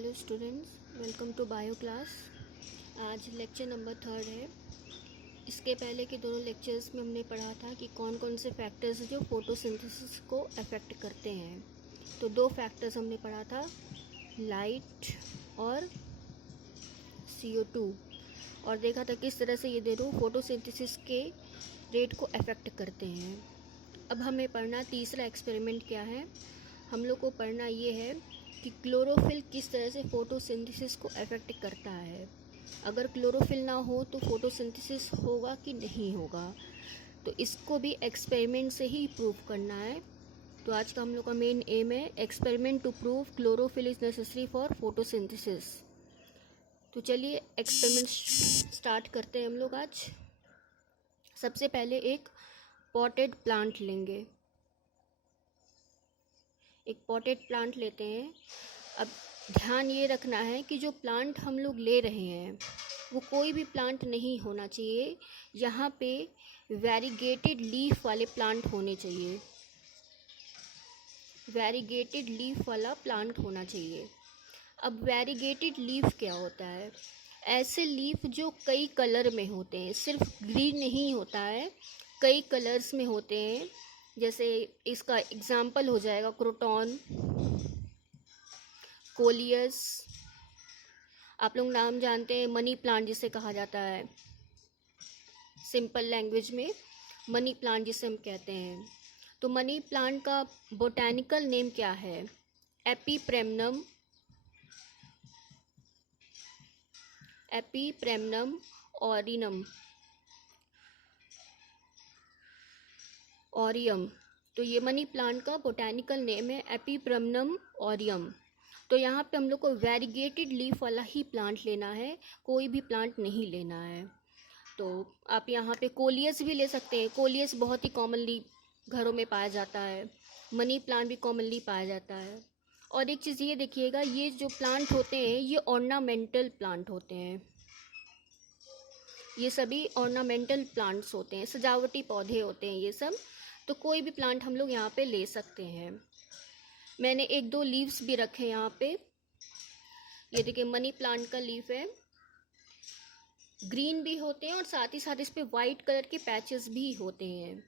Hello students, welcome to bio class. आज lecture number 3 है। इसके पहले के दोनों लेक्चर्स में हमने पढ़ा था कि कौन कौन से फैक्टर्स जो फोटोसिंथेसिस को अफेक्ट करते हैं। तो दो फैक्टर्स हमने पढ़ा था, लाइट और CO2, और देखा था किस तरह से ये दोनों फोटोसिंथेसिस के रेट को अफेक्ट करते हैं। अब हमें पढ़ना तीसरा एक्सपेरिमेंट क्या है। हम लोग को पढ़ना ये है कि क्लोरोफिल किस तरह से फोटोसिंथेसिस को अफेक्ट करता है। अगर क्लोरोफिल ना हो तो फोटोसिंथेसिस होगा कि नहीं होगा, तो इसको भी एक्सपेरिमेंट से ही प्रूव करना है। तो आज का हम लोग का मेन एम है experiment to prove chlorophyll is necessary for photosynthesis. तो चलिए एक्सपेरिमेंट स्टार्ट करते हैं हम लोग आज। सबसे पहले एक पॉटेड प्लांट लेंगे, एक पॉटेड प्लांट लेते हैं। अब ध्यान ये रखना है कि जो प्लांट हम लोग ले रहे हैं वो कोई भी प्लांट नहीं होना चाहिए। यहाँ पे वैरीगेटेड लीफ वाले प्लांट होने चाहिए, वैरीगेटेड लीफ वाला प्लांट होना चाहिए। अब वैरीगेटेड लीफ क्या होता है? ऐसे लीफ जो कई कलर में होते हैं, सिर्फ ग्रीन नहीं होता है, कई कलर्स में होते हैं। जैसे इसका एग्जाम्पल हो जाएगा क्रोटॉन, कोलियस, आप लोग नाम जानते हैं मनी प्लांट जिसे कहा जाता है, सिंपल लैंग्वेज में मनी प्लांट जिसे हम कहते हैं। तो मनी प्लांट का बोटैनिकल नेम क्या है? एपीप्रेमनम, एपीप्रेमनम ऑरियम, ऑरियम। तो ये मनी प्लांट का बोटैनिकल नेम है एपीप्रेमनम ऑरियम। तो यहाँ पे हम लोग को वैरीगेटेड लीफ वाला ही प्लांट लेना है, कोई भी प्लांट नहीं लेना है। तो आप यहाँ पे कोलियस भी ले सकते हैं, कोलियस बहुत ही कॉमनली घरों में पाया जाता है, मनी प्लांट भी कॉमनली पाया जाता है। और एक चीज़ ये देखिएगा, ये जो प्लांट होते हैं ये ऑर्नामेंटल प्लांट होते हैं, ये सभी ऑर्नामेंटल प्लांट्स होते हैं, सजावटी पौधे होते हैं ये सब। तो कोई भी प्लांट हम लोग यहाँ पे ले सकते हैं। मैंने एक दो लीव्स भी रखे यहाँ पे, ये देखिए मनी प्लांट का लीफ है, ग्रीन भी होते हैं और साथ ही साथ इस पे वाइट कलर के पैचेस भी होते हैं।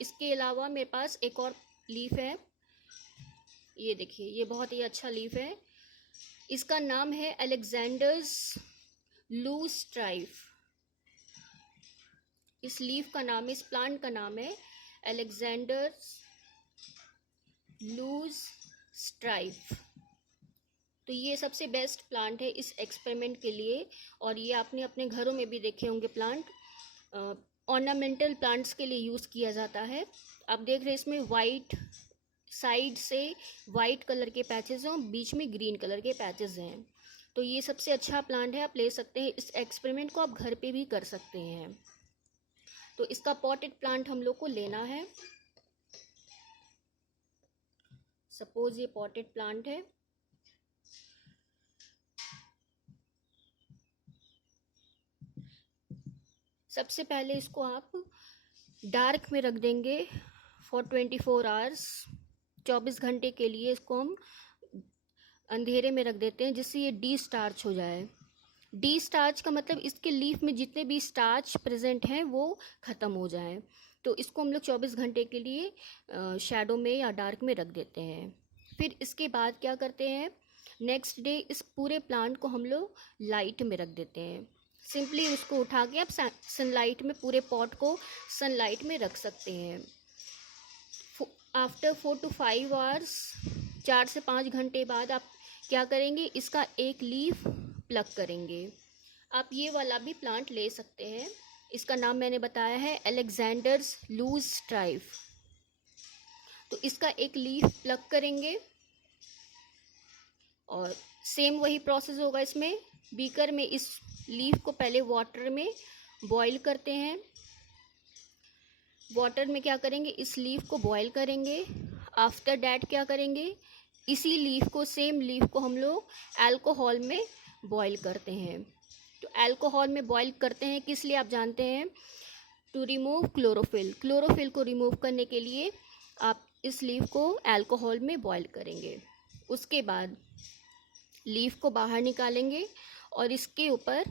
इसके अलावा मेरे पास एक और लीफ है, ये देखिए ये बहुत ही अच्छा लीफ है, इसका नाम है अलेक्जेंडर्स लूस्ट्राइफ। इस लीफ का नाम, इस प्लांट का नाम है अलेक्जेंडर्स लूस्ट्राइफ। तो ये सबसे बेस्ट प्लांट है इस एक्सपेरिमेंट के लिए, और ये आपने अपने घरों में भी देखे होंगे प्लांट, ऑर्नामेंटल प्लांट्स के लिए यूज़ किया जाता है। आप देख रहे हैं इसमें वाइट साइड से वाइट कलर के पैचेस हैं और बीच में ग्रीन कलर के पैचेस हैं। तो ये सबसे अच्छा प्लांट है, आप ले सकते हैं। इस एक्सपेरिमेंट को आप घर पे भी कर सकते हैं। तो इसका पॉटेड प्लांट हम लोग को लेना है। सपोज ये पॉटेड प्लांट है, सबसे पहले इसको आप डार्क में रख देंगे फॉर 24 आवर्स। 24 घंटे के लिए इसको हम अंधेरे में रख देते हैं, जिससे ये डी स्टार्च हो जाए। डी स्टार्च का मतलब इसके लीफ में जितने भी स्टार्च प्रेजेंट हैं वो ख़त्म हो जाए। तो इसको हम लोग 24 घंटे के लिए शैडो में या डार्क में रख देते हैं। फिर इसके बाद क्या करते हैं, नेक्स्ट डे इस पूरे प्लांट को हम लोग लाइट में रख देते हैं। सिंपली उसको उठा के आप सनलाइट में, पूरे पॉट को सनलाइट में रख सकते हैं। आफ्टर 4 to 5 आवर्स, 4 से 5 घंटे बाद आप क्या करेंगे, इसका एक लीफ प्लग करेंगे। आप ये वाला भी प्लांट ले सकते हैं, इसका नाम मैंने बताया है अलेक्जेंडर्स लूस्ट्राइफ। तो इसका एक लीफ प्लग करेंगे और सेम वही प्रोसेस होगा इसमें। बीकर में इस लीफ को पहले वाटर में बॉईल करते हैं। वाटर में क्या करेंगे, इस लीफ को बॉईल करेंगे। आफ्टर डैट क्या करेंगे, इसी लीफ को, सेम लीफ को हम लोग अल्कोहल में बॉईल करते हैं। तो अल्कोहल में बॉईल करते हैं किस लिए आप जानते हैं? To remove chlorophyll. क्लोरोफिल को रिमूव करने के लिए आप इस लीफ को अल्कोहल में बॉईल करेंगे। उसके बाद लीफ को बाहर निकालेंगे और इसके ऊपर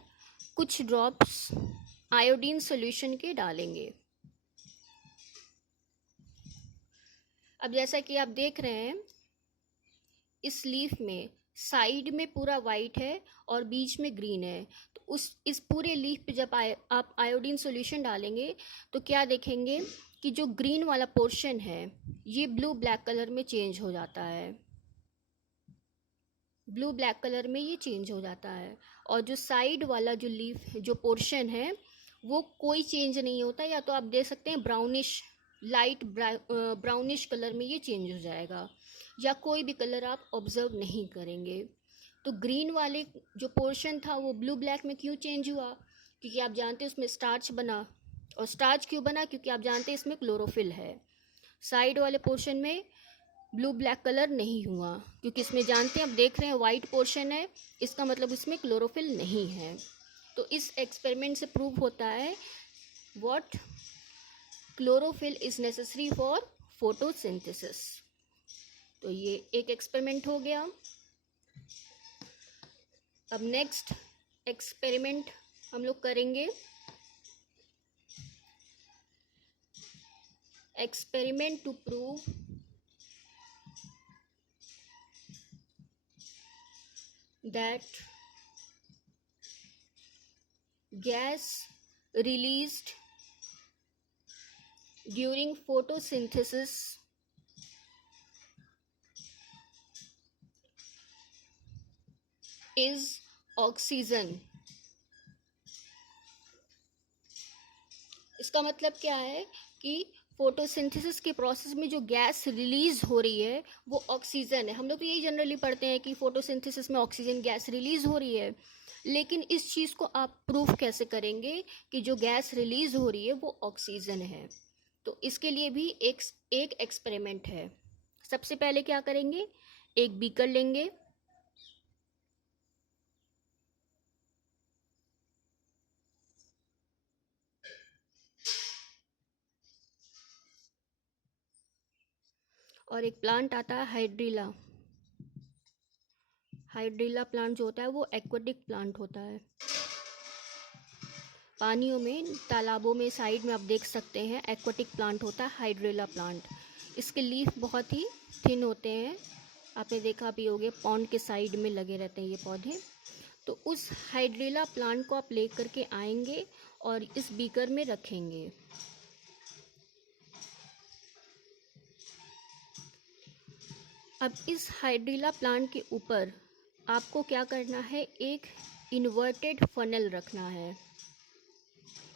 कुछ ड्रॉप्स आयोडीन सॉल्यूशन के डालेंगे। अब जैसा कि आप देख रहे हैं, इस लीफ में साइड में पूरा वाइट है और बीच में ग्रीन है। तो इस पूरे लीफ पे जब आप आयोडीन सॉल्यूशन डालेंगे तो क्या देखेंगे कि जो ग्रीन वाला पोर्शन है ये ब्लू ब्लैक कलर में चेंज हो जाता है। ब्लू ब्लैक कलर में ये चेंज हो जाता है और जो साइड वाला जो लीफ जो पोर्शन है वो कोई चेंज नहीं होता, या तो आप देख सकते हैं ब्राउनिश, लाइट ब्राउनिश कलर में ये चेंज हो जाएगा, या कोई भी कलर आप ऑब्जर्व नहीं करेंगे। तो ग्रीन वाले जो पोर्शन था वो ब्लू ब्लैक में क्यों चेंज हुआ? क्योंकि आप जानते हैं उसमें स्टार्च बना, और स्टार्च क्यों बना? क्योंकि आप जानते हैं इसमें क्लोरोफिल है। साइड वाले पोर्शन में ब्लू ब्लैक कलर नहीं हुआ क्योंकि इसमें जानते हैं, आप देख रहे हैं वाइट पोर्शन है, इसका मतलब इसमें क्लोरोफिल नहीं है। तो इस एक्सपेरिमेंट से प्रूव होता है what chlorophyll is necessary for photosynthesis. तो ये एक एक्सपेरिमेंट हो गया। अब नेक्स्ट एक्सपेरिमेंट हम लोग करेंगे, experiment to prove that gas released during photosynthesis is oxygen। इसका मतलब क्या है कि फोटोसिंथेसिस के प्रोसेस में जो गैस रिलीज हो रही है वो ऑक्सीजन है। हम लोग तो यही जनरली पढ़ते हैं कि फोटोसिंथेसिस में ऑक्सीजन गैस रिलीज हो रही है, लेकिन इस चीज़ को आप प्रूफ कैसे करेंगे कि जो गैस रिलीज हो रही है वो ऑक्सीजन है? तो इसके लिए भी एक एक्सपेरिमेंट है। सबसे पहले क्या करेंगे, एक बीकर लेंगे, और एक प्लांट आता है हाइड्रिला। हाइड्रिला प्लांट जो होता है वो एक्वेटिक प्लांट होता है। पानियों में, तालाबों में साइड में आप देख सकते हैं एक्वेटिक प्लांट होता है हाइड्रिला प्लांट। इसके लीफ बहुत ही थिन होते हैं, आपने देखा भी होगा, पॉन्ड के साइड में लगे रहते हैं ये पौधे। तो उस हाइड्रिला प्लांट को आप ले करके आएंगे और इस बीकर में रखेंगे। अब इस हाइड्रिला प्लांट के ऊपर आपको क्या करना है, एक इन्वर्टेड फनल रखना है।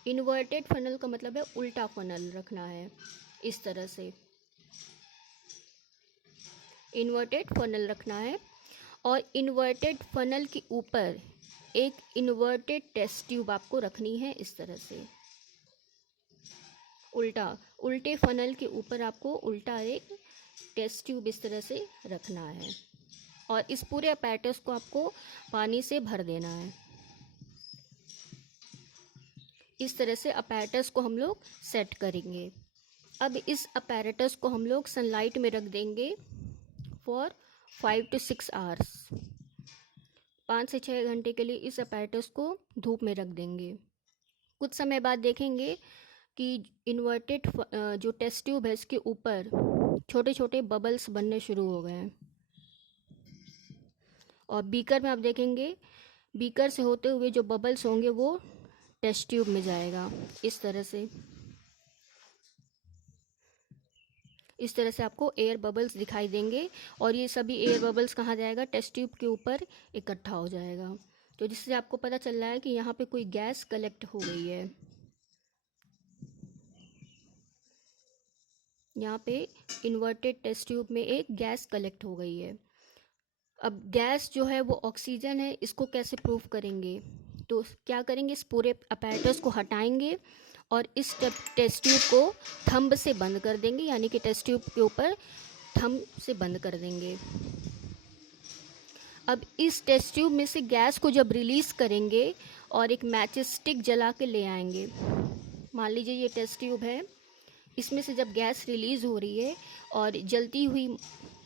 इन्वर्टेड फनल का मतलब है उल्टा फनल रखना है, इस तरह से इन्वर्टेड फनल रखना है। और इन्वर्टेड फनल के ऊपर एक इन्वर्टेड टेस्ट ट्यूब आपको रखनी है, इस तरह से उल्टे फनल के ऊपर आपको उल्टा एक टेस्ट ट्यूब इस तरह से रखना है, और इस पूरे अपैरेटस को आपको पानी से भर देना है। इस तरह से अपैरेटस को हम लोग सेट करेंगे। अब इस अपैरेटस को हम लोग सनलाइट में रख देंगे फॉर 5 to 6 आवर्स। 5 से 6 घंटे के लिए इस अपैरेटस को धूप में रख देंगे। कुछ समय बाद देखेंगे कि इन्वर्टेड जो टेस्ट ट्यूब है इसके ऊपर छोटे छोटे बबल्स बनने शुरू हो गए हैं, और बीकर में आप देखेंगे बीकर से होते हुए जो बबल्स होंगे वो टेस्ट ट्यूब में जाएगा। इस तरह से आपको एयर बबल्स दिखाई देंगे, और ये सभी एयर बबल्स कहाँ जाएगा, टेस्ट ट्यूब के ऊपर इकट्ठा हो जाएगा। तो जिससे आपको पता चल रहा है कि यहाँ पे कोई गैस कलेक्ट हो गई है। यहाँ पे इन्वर्टेड टेस्ट ट्यूब में एक गैस कलेक्ट हो गई है। अब गैस जो है वो ऑक्सीजन है, इसको कैसे प्रूव करेंगे? तो क्या करेंगे, इस पूरे अपैरेटस को हटाएंगे और इस टेस्ट ट्यूब को थंब से बंद कर देंगे, यानी कि टेस्ट ट्यूब के ऊपर थंब से बंद कर देंगे। अब इस टेस्ट ट्यूब में से गैस को जब रिलीज़ करेंगे और एक मैच स्टिक जला के ले आएंगे। मान लीजिए ये टेस्ट ट्यूब है, इसमें से जब गैस रिलीज़ हो रही है और जलती हुई,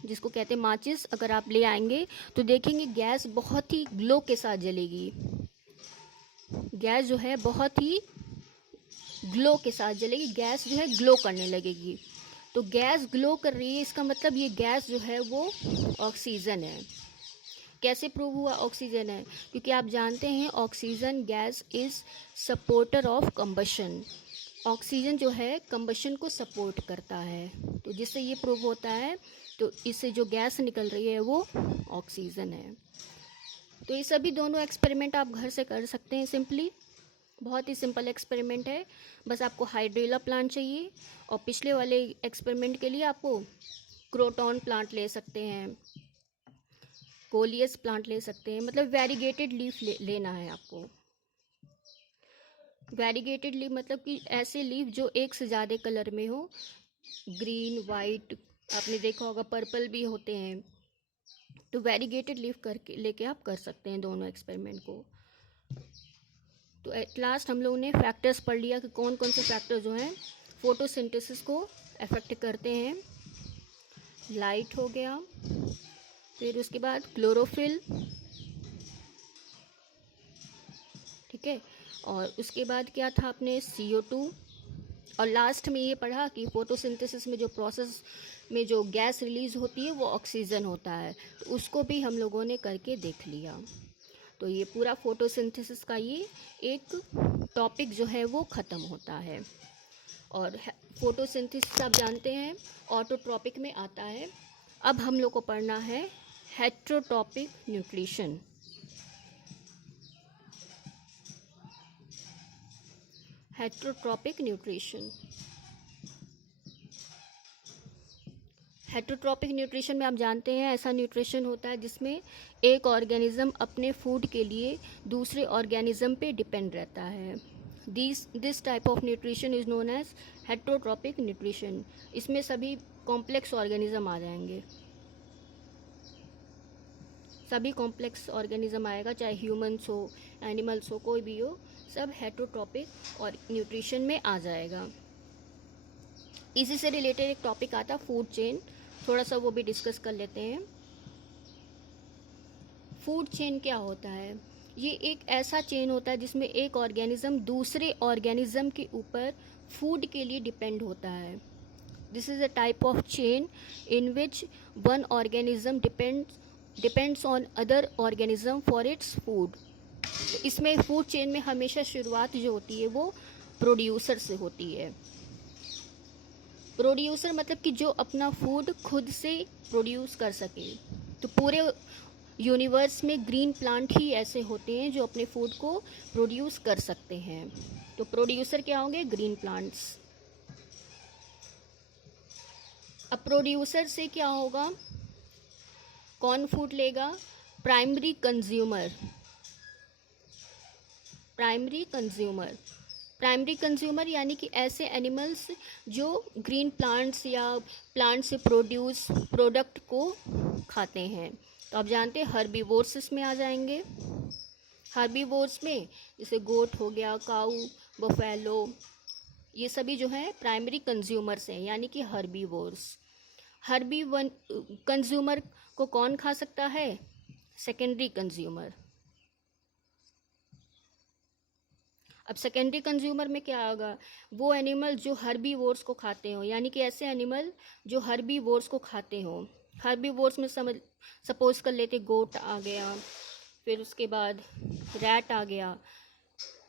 जिसको कहते हैं माचिस, अगर आप ले आएंगे तो देखेंगे गैस बहुत ही ग्लो के साथ जलेगी। गैस जो है बहुत ही ग्लो के साथ जलेगी, गैस जो है ग्लो करने लगेगी। तो गैस ग्लो कर रही है, इसका मतलब ये गैस जो है वो ऑक्सीजन है। कैसे प्रूव हुआ ऑक्सीजन है? क्योंकि आप जानते हैं oxygen gas is supporter of combustion. Oxygen जो है कंबशन को सपोर्ट करता है, तो जिससे ये प्रूव होता है। तो इससे जो गैस निकल रही है वो ऑक्सीजन है। तो ये सभी दोनों एक्सपेरिमेंट आप घर से कर सकते हैं सिंपली। बहुत ही सिंपल एक्सपेरिमेंट है, बस आपको हाइड्रेला प्लांट चाहिए, और पिछले वाले एक्सपेरिमेंट के लिए आपको क्रोटॉन प्लांट ले सकते हैं, कोलियस प्लांट ले सकते हैं, मतलब वेरीगेटेड लीफ लेना है आपको। वेरीगेटेड लीफ मतलब कि ऐसे लीफ जो एक से ज़्यादा कलर में हो, ग्रीन, वाइट, आपने देखा होगा पर्पल भी होते हैं। तो वेरीगेटेड लीफ करके लेके आप कर सकते हैं दोनों एक्सपेरिमेंट को। तो एट लास्ट हम लोगों ने फैक्टर्स पढ़ लिया कि कौन कौन से फैक्टर जो हैं फोटोसिंथेसिस को अफेक्ट करते हैं। लाइट हो गया, फिर उसके बाद क्लोरोफिल, ठीक है, और उसके बाद क्या था अपने CO2, और लास्ट में ये पढ़ा कि फोटोसिंथेसिस में जो प्रोसेस में जो गैस रिलीज होती है वो ऑक्सीजन होता है। तो उसको भी हम लोगों ने करके देख लिया। तो ये पूरा फोटोसिंथेसिस का ये एक टॉपिक जो है वो ख़त्म होता है। और फोटोसिंथेसिस आप जानते हैं ऑटोट्रॉपिक में आता है। अब हम लोग को पढ़ना है heterotrophic nutrition. Heterotrophic nutrition, heterotrophic nutrition में आप जानते हैं ऐसा न्यूट्रिशन होता है जिसमें एक ऑर्गेनिज्म अपने फूड के लिए दूसरे ऑर्गेनिज्म पे डिपेंड रहता है। This type of nutrition is known as heterotrophic nutrition. इसमें सभी कॉम्प्लेक्स ऑर्गेनिज्म आ जाएंगे, सभी कॉम्प्लेक्स ऑर्गेनिज्म आएगा, चाहे ह्यूमन्स हो, एनिमल्स हो, कोई भी हो, सब हेट्रोट्रॉपिक और न्यूट्रिशन में आ जाएगा। इसी से रिलेटेड एक टॉपिक आता है फूड चेन, थोड़ा सा वो भी डिस्कस कर लेते हैं। फूड चेन क्या होता है? ये एक ऐसा चेन होता है जिसमें एक ऑर्गेनिज्म दूसरे ऑर्गेनिज्म के ऊपर फूड के लिए डिपेंड होता है। This is a type of chain in which one organism depends on other organism for its food. तो इसमें फूड चेन में हमेशा शुरुआत जो होती है वो प्रोड्यूसर से होती है। प्रोड्यूसर मतलब कि जो अपना फूड खुद से प्रोड्यूस कर सके। तो पूरे यूनिवर्स में ग्रीन प्लांट ही ऐसे होते हैं जो अपने फूड को प्रोड्यूस कर सकते हैं। तो प्रोड्यूसर क्या होंगे? Green plants. अब प्रोड्यूसर से क्या होगा? कौन फूड लेगा? Primary consumer. Primary consumer, primary consumer यानी कि ऐसे एनिमल्स जो ग्रीन प्लांट्स या प्लांट से प्रोड्यूस प्रोडक्ट को खाते हैं। तो आप जानते हैं हर्बीवोर्स इसमें आ जाएंगे। हर्बीवोर्स में जैसे गोट हो गया, काऊ, बफेलो, ये सभी जो है प्राइमरी कंज्यूमर्स हैं, यानी कि हर्बीवोर्स। कंज्यूमर को कौन खा सकता है? Secondary consumer. अब सेकेंडरी कंज्यूमर में क्या होगा? वो एनिमल जो हर्बीवोर्स को खाते हो, यानी कि ऐसे एनिमल जो हर्बीवोर्स को खाते हो। हर्बीवोर्स में सपोज कर लेते गोट आ गया, फिर उसके बाद रैट आ गया।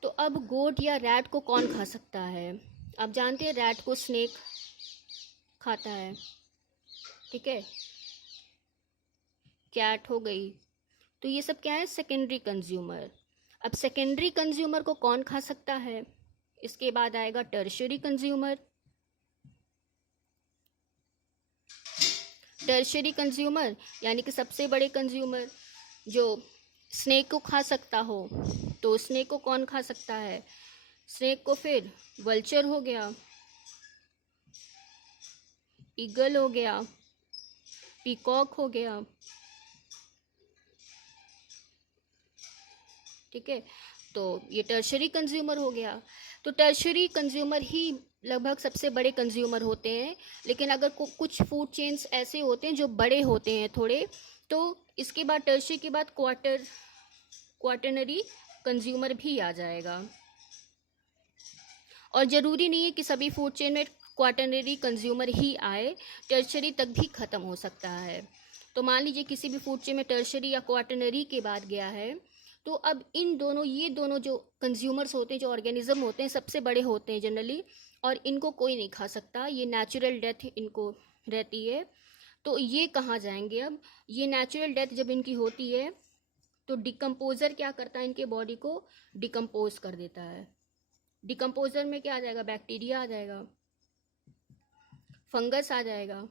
तो अब गोट या रैट को कौन खा सकता है? आप जानते हैं रैट को स्नेक खाता है, ठीक है, कैट हो गई। तो ये सब क्या है? Secondary consumer. अब सेकेंडरी कंज्यूमर को कौन खा सकता है? इसके बाद आएगा टर्शियरी कंज्यूमर। टर्शियरी कंज्यूमर यानी कि सबसे बड़े कंज्यूमर जो स्नेक को खा सकता हो। तो स्नेक को कौन खा सकता है? स्नेक को फिर वल्चर हो गया, ईगल हो गया, पीकॉक हो गया, ठीक है। तो ये टर्शरी कंज्यूमर हो गया। तो टर्शरी कंज्यूमर ही लगभग सबसे बड़े कंज्यूमर होते हैं, लेकिन अगर कुछ फूड चेन्स ऐसे होते हैं जो बड़े होते हैं थोड़े, तो इसके बाद टर्शरी के बाद क्वाटरनरी कंज्यूमर भी आ जाएगा। और ज़रूरी नहीं है कि सभी फूड चेन में क्वाटरनरी कंज्यूमर ही आए, टर्शरी तक भी ख़त्म हो सकता है। तो मान लीजिए किसी भी फूड चेन में टर्शरी या क्वाटरनरी के बाद गया है, तो अब ये दोनों जो कंज्यूमर्स होते हैं, जो ऑर्गेनिज्म होते हैं, सबसे बड़े होते हैं जनरली, और इनको कोई नहीं खा सकता, ये नेचुरल डेथ इनको रहती है। तो ये कहाँ जाएंगे अब? ये नेचुरल डेथ जब इनकी होती है तो डिकम्पोज़र क्या करता है, इनके बॉडी को डिकम्पोज कर देता है। डिकम्पोजर में क्या आ जाएगा? बैक्टीरिया आ जाएगा, फंगस आ जाएगा।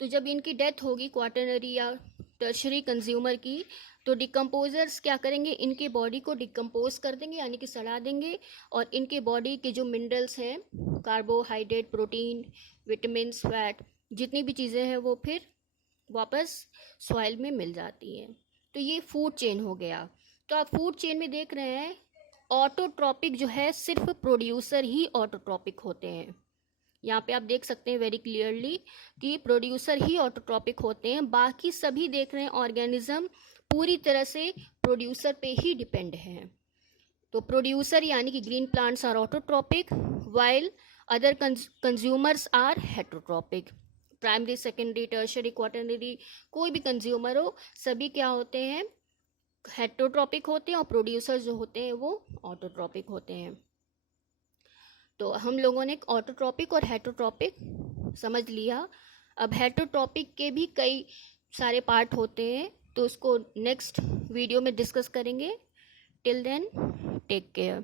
तो जब इनकी डेथ होगी क्वाटरनरी या टर्शरी कंज्यूमर की, तो डिकम्पोजर्स क्या करेंगे? इनके बॉडी को डिकम्पोज कर देंगे, यानी कि सड़ा देंगे, और इनके बॉडी के जो मिनरल्स हैं, कार्बोहाइड्रेट, प्रोटीन, विटामिन्स, फैट, जितनी भी चीज़ें हैं वो फिर वापस सॉइल में मिल जाती हैं। तो ये फूड चेन हो गया। तो आप फूड चेन में देख रहे हैं ऑटोट्रॉपिक जो है, सिर्फ प्रोड्यूसर ही ऑटोट्रॉपिक होते हैं। यहाँ पे आप देख सकते हैं वेरी क्लियरली कि प्रोड्यूसर ही ऑटोट्रॉपिक होते हैं, बाकी सभी देख रहे हैं ऑर्गेनिज्म पूरी तरह से प्रोड्यूसर पे ही डिपेंड है। तो प्रोड्यूसर यानी कि green plants are autotrophic, while other consumers are heterotrophic. Primary, secondary, tertiary, quaternary, कोई भी कंज्यूमर हो, सभी क्या होते हैं? हेटरोट्रॉपिक होते हैं, और प्रोड्यूसर जो होते हैं वो ऑटोट्रॉपिक होते हैं। तो हम लोगों ने ऑटोट्रॉपिक और हेटरोट्रॉपिक समझ लिया। अब हेटरोट्रॉपिक के भी कई सारे पार्ट होते हैं, तो उसको नेक्स्ट वीडियो में डिस्कस करेंगे। Till then take care.